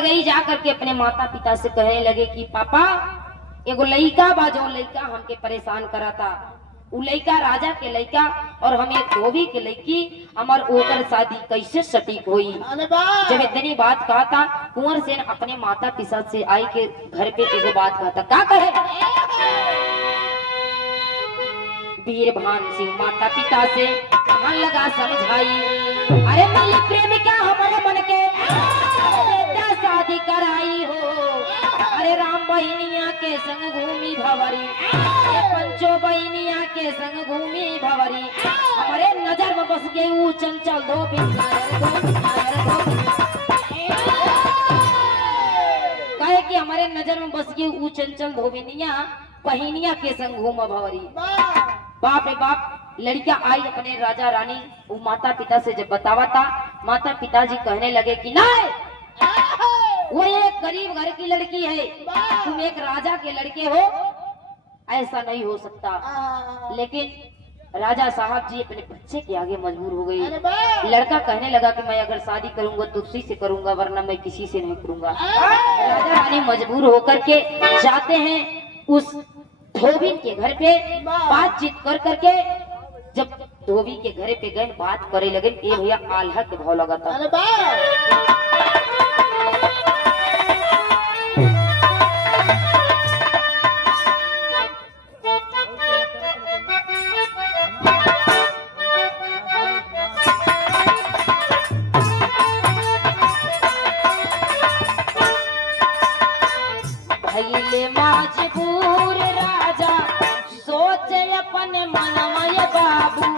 गई, जा करके अपने माता पिता से कहने लगे कि पापा एगो लड़का बा, जो लड़का हमके परेशान करा था, उ लड़का राजा के लड़का और हम एक धोबी के लड़की, हमार ओकर शादी कैसे सटीक हुई। जब इतनी बात कहा था, कुंवर सेन अपने माता पिता से आई के घर पे एगो बात कहा था। क्या कहे? वीर भान सिंह माता पिता से कहन लगा समझाई, अरे मेरी प्रेमिका हमारे मन के बेटा शादी कराई हो। अरे राम बहनिया के संग घूमी भवरी, पंचो बहनिया के संग घूमी भवरी, हमारे नजर में बस गई ऊ चंचल धोबी। कहे कि हमारे नजर में बस गई ऊ चंचल धोबिनिया बहनिया के संग घूम भवरी। बाप रे बाप, लड़कियां आई अपने राजा रानी वो माता पिता से जब बतावा था, माता पिताजी कहने लगे कि नहीं, वो एक गरीब घर की लड़की है, तुम एक राजा के लड़के हो, ऐसा नहीं हो सकता। लेकिन राजा साहब जी अपने बच्चे के आगे मजबूर हो गई। लड़का कहने लगा कि मैं अगर शादी करूंगा तो उसी से करूंगा, वरना मैं किसी से नहीं करूंगा। राजा रानी मजबूर होकर के जाते हैं उस धोबी के घर पे, बातचीत कर करके जब धोबी के घर पे गए बात करे लगे, ये भैया आल्हा के भाव लगा था। भइले मजबूर राजा सोचे अपने मनमय बाबू,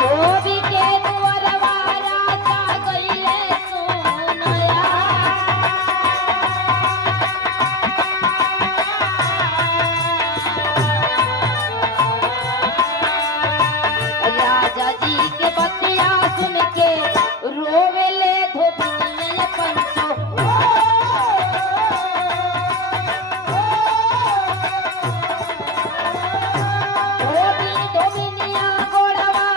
धोबी के दुअरवा राजा गइले सोनया। राजा जी के बतिया सुन के रोवेले धोबिनिया पंचो, धोबिनिया गोड़वा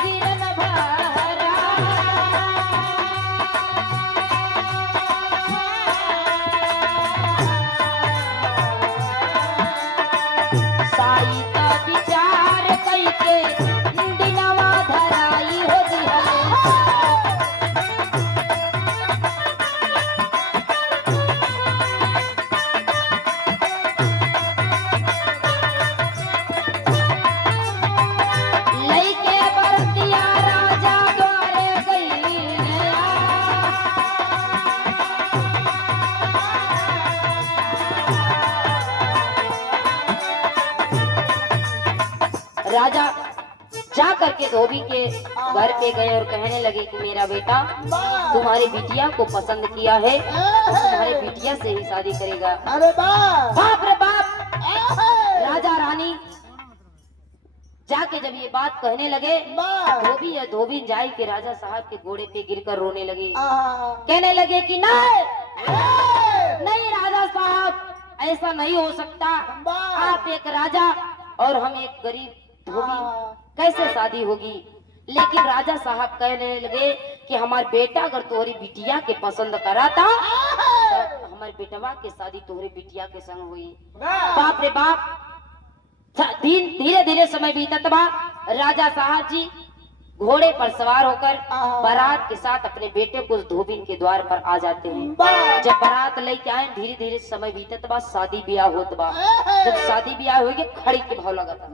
गिरन भरा। साई का विचार कइके दिनवा धराई हो दिया। लइके बरतिया राजा द्वारे गइले, राजा जा करके धोबी के घर पे गए और कहने लगे कि मेरा बेटा तुम्हारी बिटिया को पसंद किया है, तुम्हारी बिटिया से ही शादी करेगा। अरे बाप बाप रे बाप, राजा रानी जाके जब ये बात कहने लगे, धोबी जाई के राजा साहब के घोड़े पे गिरकर रोने लगे। कहने लगे कि नहीं नहीं राजा साहब, ऐसा नहीं हो सकता, आप एक राजा और हम एक गरीब धोबी, कैसे शादी होगी। लेकिन राजा साहब कहने लगे कि हमारे बेटा अगर तुम्हारी बिटिया के पसंद करा था तो हमारे बेटवा के शादी तुम्हारी बिटिया के संग हुई। बाप रे बाप, धीरे धीरे समय बीतत बा। राजा साहब जी घोड़े पर सवार होकर बारात के साथ अपने बेटे को धोबिन के द्वार पर आ जाते हैं। जब बारात लेके आए, धीरे धीरे समय बीतत बा, शादी ब्याह होत बा। जब शादी ब्याह हो गए, खड़ी के भाव लगा था।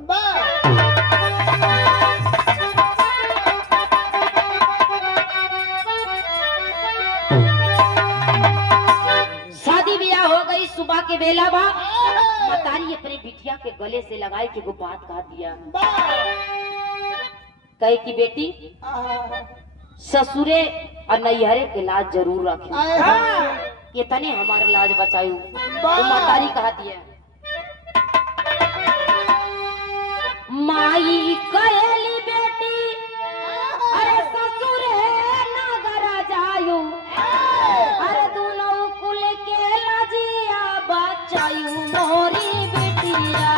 शादी ब्याह हो गई, सुबह के बेला बा, मतारी अपने बिटिया के गले से लगाई के वो बात कहा दिया, कहे की बेटी ससुरे और नैहरे के लाज जरूर रखे, ये तने हमारे लाज बचायू। तो मतारी कहा दिया, माई कहेली बेटी अरे ससुरे नगर जायू, अरे दोनों कुल के लाजिया बचायू मोरी बेटिया।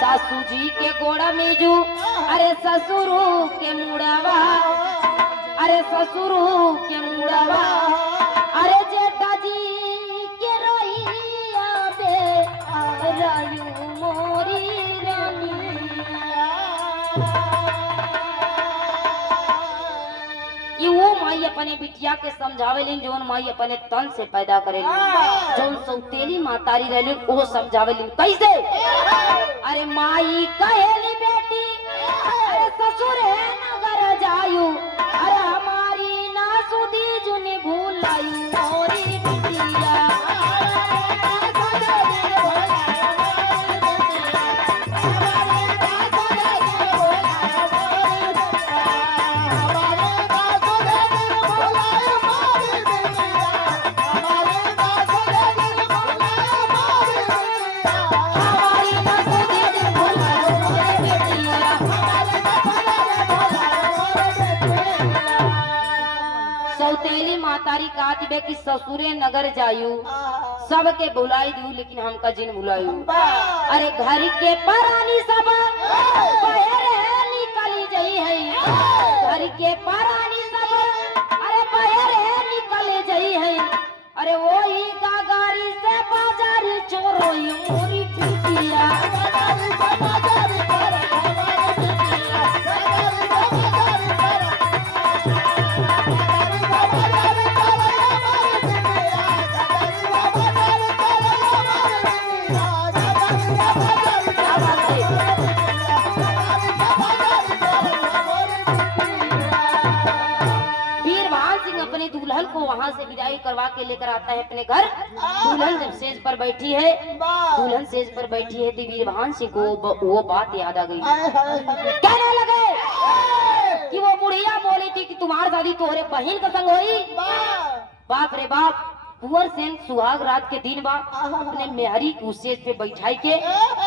सासू जी के गोड़ा मेजू, अरे ससुरु के मुड़ावा, अरे ससुरु के मुड़ावा, अरे जेठा जी के रोइया बे रायू मोरी वो माई अपने बिटिया के समझावेलिन जोन माई अपने तन से पैदा करेलिन, जोन सौतेली मातारी रहलिन वो समझावेलिन कैसे। अरे माई कहेली बेटी अरे ससुर है नगर जायू, अरे हमारी ना सुधी जुनी भूलायू मोरी बिटिया। सौतेली मातारी कहती बे कि ससुरे नगर जायू सबके बुलाई दू लेकिन हमका जिन बुलायू। अरे घर के परानी सब बहरे निकली जई है, घर के परानी सब अरे बहरे निकले जई है, अरे वो ही गागारी से बाजारी चोरोई मोरी बिटिया। दुल्हन को वहां से विदाई करवा के लेकर आता है अपने घर। दुल्हन जब सेज पर बैठी है, दुल्हन सेज पर बैठी है तो वीरभान सिंह को वो बात याद आ गई। कहने लगे कि वो बुढ़िया बोली थी कि तुम्हारी शादी तुम्हारे बहन का संग हुई। बाप रे बाप, कुंवर सेन सुहाग रात के दिन बाप अपने मेहरी को सेज पे बैठाई के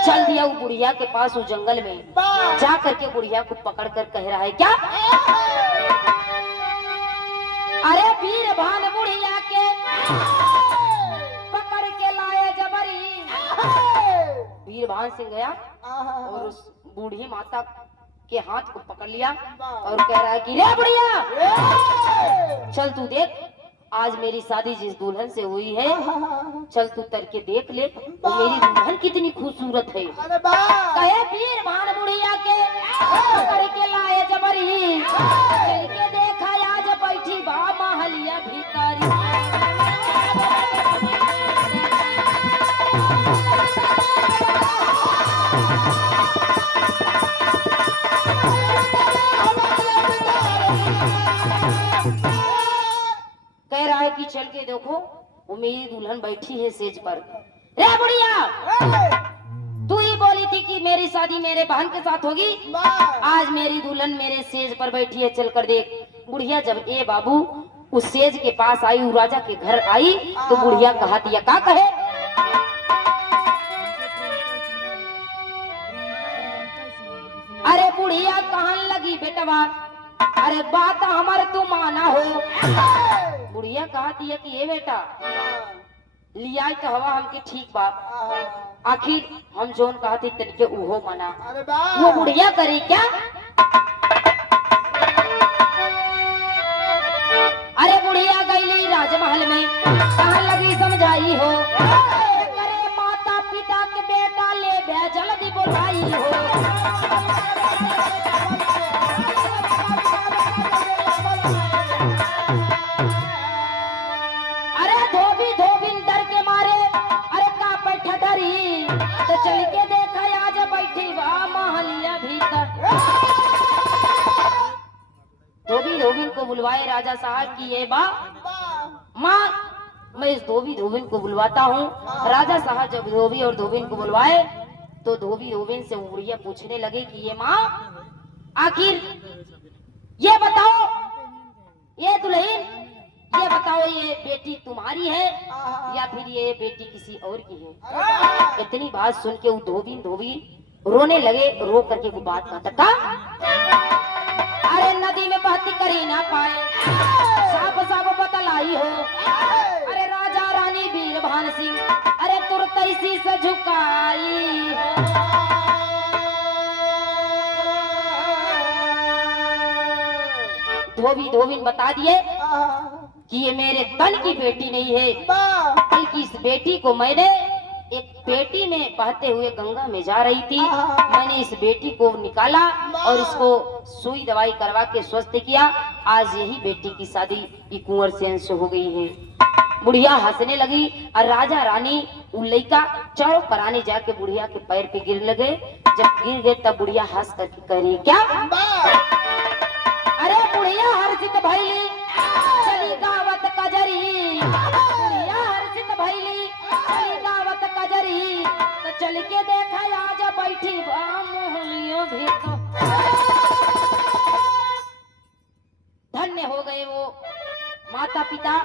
चल दिया वो बुढ़िया के पास उस जंगल में। जा करके बुढ़िया को पकड़ कर कह रहा है क्या, अरे वीरभान बुढ़िया के पकड़ के लाए जबरी। वीरभान सिंह गया और उस बूढ़ी माता के हाथ को पकड़ लिया और कह रहा है कि रे बुढ़िया चल तू देख, आज मेरी शादी जिस दुल्हन से हुई है चल तू करके देख ले तो मेरी दुल्हन कितनी खूबसूरत है। कहे वीरभान बुढ़िया के पकड़ के लाए जबरी, चल के देखा आज बैठी बा महलिया भिखारी। कह रहा है कि चल के देखो वो मेरी दुल्हन बैठी है सेज पर। रे बुढ़िया तू ही बोली थी कि मेरी शादी मेरे बहन के साथ होगी, आज मेरी दुल्हन मेरे सेज पर बैठी है, चल कर देख। बुढ़िया जब ए बाबू उस सेज के पास आई, उस राजा के घर आई तो बुढ़िया कहा दिया का कहे, अरे बुढ़िया कहन लगी बेटवा अरे बात हमारे तू माना हो। बुढ़िया कहा दिया कि ये बेटा लिया तो हवा हमके ठीक बा, आखिर हम जोन कहते तरीके उहो मना। वो बुढ़िया करी क्या, अरे बुढ़िया गईली राजमहल में कहन लगी समझाई हो, करे माता पिता के बेटा ले भे जल्दी बुलाई हो। अरे धोबी धोबिन डर के मारे अरे का बैठा डरी तो चल के देखा आज बैठी बा महलिया भीतर। धोबी धोबिन को बुलवाए राजा साहब की ये बा माँ, मैं इस धोबी धोबिन को बुलवाता हूँ। राजा साहब जब धोबी और धोबिन को बुलवाए तो धोबी धोबिन से बुढ़िया पूछने लगे कि ये माँ आखिर ये बताओ, ये दुल्हन ये बताओ ये बेटी तुम्हारी है या फिर ये बेटी किसी और की है। इतनी बात सुन के वो धोबी रोने लगे, रो करके वो बात कहता था धोबिन बता दिए कि ये मेरे तन की बेटी नहीं है, बल्कि इस बेटी को मैंने एक पेटी में बहते हुए गंगा में जा रही थी, मैंने इस बेटी को निकाला और इसको सुई दवाई करवा के स्वस्थ किया। आज यही बेटी की शादी ये कुंवर सेन से हो गई है। बुढ़िया हंसने लगी और राजा रानी लड़का चारों पराने जाके बुढ़िया के पैर पे गिर लगे। जब गिर गए तब बुढ़िया हंस करके कह रही क्या, अरे बुढ़िया हर्षित भैली चली गावत कजरी, बुढ़िया हर्षित भैली चली गावत कजरी, तो चल के देखा आज बैठी मोहलियों भी तो धन्य हो गए वो माता पिता।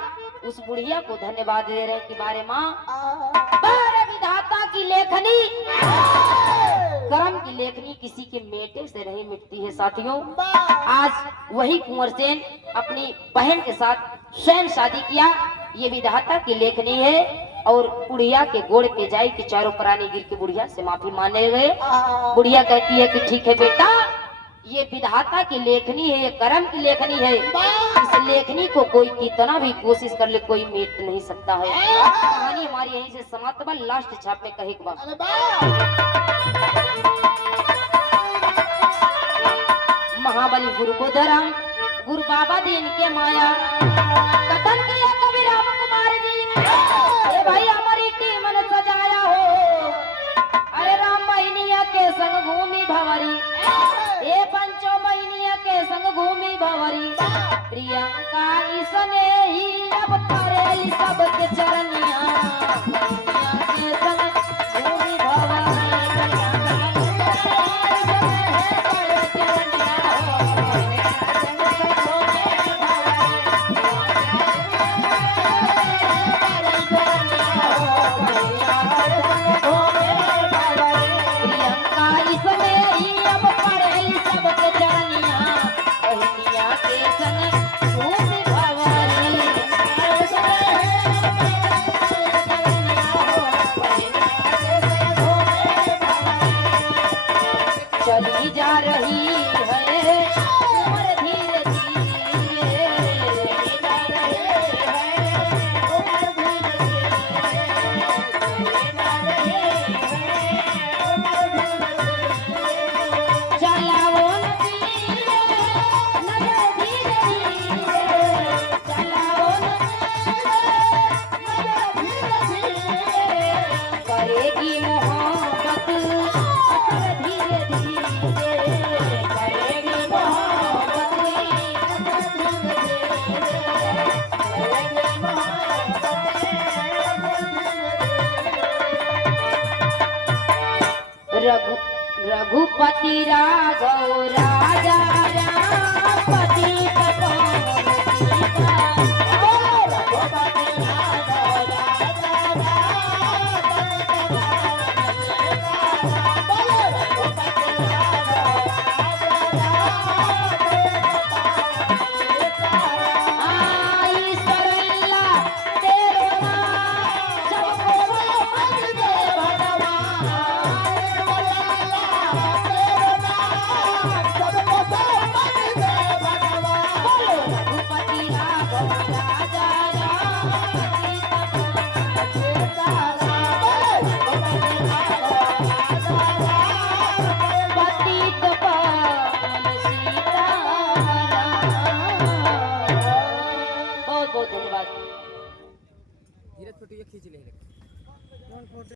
उस बुढ़िया को धन्यवाद दे रहे कि बारे माँ, बारे विधाता की लेखनी, कर्म की लेखनी किसी के मेटे से नहीं मिटती है साथियों। आज वही कुंवर सेन अपनी बहन के साथ स्वयं शादी किया, ये विधाता की लेखनी है। और बुढ़िया के गोड़ पे जाए कि चारों प्राणी गिर के बुढ़िया से माफी मांगने गए। बुढ़िया कहती है कि ठीक है बेटा, ये विधाता की लेखनी है, ये कर्म की लेखनी है, इस लेखनी को कोई कितना भी कोशिश कर ले कोई मिट नहीं सकता है। कहानी हमारी यहीं से समाप्त बा। लास्ट छाप में कहे महाबली गुरु को धर्म, गुरु बाबा दीन के माया, कथन किया कवि राम कुमार जी, ए भाई हमारी टीम ने सजाया हो, अरे राम बहनिया के संग घूमी भंवरी, ए पंचो बहनिया के संग घूमी भंवरी, प्रियंका इसने ही अब करेली सबके चरनिया, बहनिया के संग घूमी भंवरी। चली जा रही है उम्र धीरे धीरे, चली जा रही है उम्र धीरे धीरे, चलाओ नजर धीरे धीरे, चलाओ नजर धीरे धीरे, करेगी मोहब्बत धीरे रघुपति राघव राजा रामपति धन्यवाद। धीरज फोटो खींच ले।